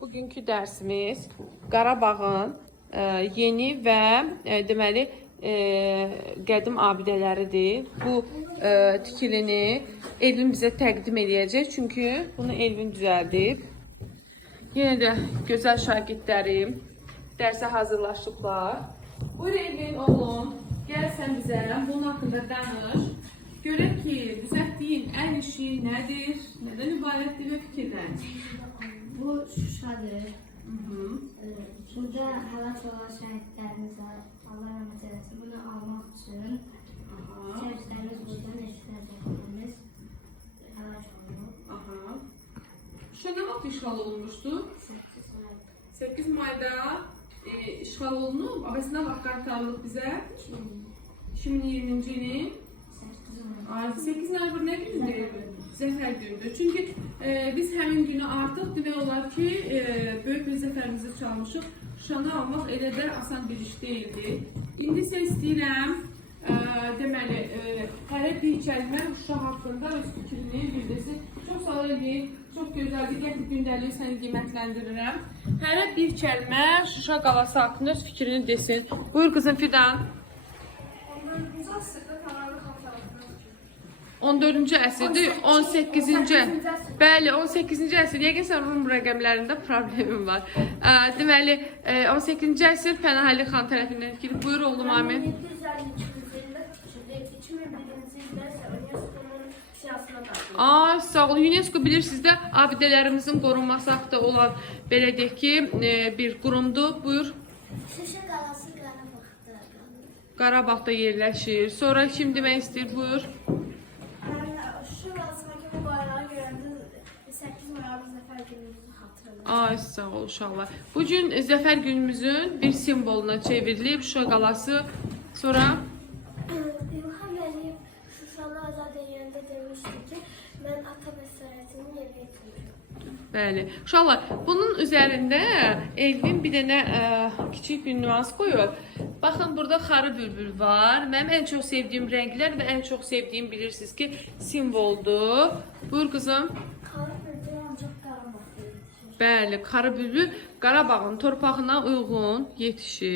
Bugünkü dərsimiz Qarabağın yeni və deməli qədim abidələridir. Bu tikilini Elvin bizə təqdim edəcək, çünki bunu Elvin düzəldib. Yenə də gözəl şagirdlərim dərsə hazırlaşıblar. Buyur Elvin oğlum, gəl sən bizə bunun haqqında danış. Görək ki, düzəltdiyin əl işi nədir, nədən ibarətdir və fikirlərin. Bu Şuşadır. Burada həlak olan şəhidlərimiz var. Allah rəhmət eləsin. Bunu almaq üçün şəhidlərimiz buradan eşitlərimiz həlak olunub. Şuşa nə vaxt işğal olunmuşdu? 8 Mayda. 8 Mayda işğal olunub. Abəsinə vaxt qaytarılıb bizə. 2020-ci ilin 8 noyabr nə gündür? Zəfər gündür. Çünki biz həmin günü artıq demək olar ki, böyük bir zəfərimizi çalmışıq. Şuşanı almaq elə də asan bir iş deyildi. İndi isə istəyirəm, deməli, hərə bir kəlmə Şuşa haqqında öz fikrini bildirsin. Çox sağ ol Elvin, çox gözəldir, gətir gündəliyi səni qiymətləndirirəm. Hərə bir kəlmə Şuşa qalası haqqında öz fikrini desin. Buyur qızım Fidan. 14-cü əsrdir, 18-ci. Bəli, 18-ci əsr. Yəqin sən Rum rəqəmlərində problemim var. Deməli, 18-ci əsr Pənahəli xan tərəfindən tikilib. Buyur oğlum Amin. 2001-ci Sağ ol. UNESCO bilirsiniz də abidələrimizin qorunması haqqında olan belə deyək ki, bir qurumdur. Buyur. Şuşa qalası Qarabağda. Qarabağda yerləşir. Sonra kim demək istəyir? Buyur. Şuşa qalasındakı bu bayrağı görəndə 8 Mayabr zəfər günümüzü hatırlayır. Sağ ol uşaqlar. Bugün zəfər günümüzün bir simvoluna çevrilib Şuşa qalası. Sonra İlham Əliyev Şuşanı azad edəndə demişdi ki, mən ata məsələsini yerinə yetirdim. bəli. Uşaqlar, bunun üzərində Elvin bir dənə kiçik bir nüans qoyur. Baxın, burada xarı bülbül var. Mənim ən çox sevdiyim rənglər və ən çox sevdiyim bilirsiniz ki, simvoldur. Buyur qızım. Xarı bülbül ancaq Qarabağda yetişir. Bəli, xarı bülbül Qarabağın torpağına uyğun yetişir.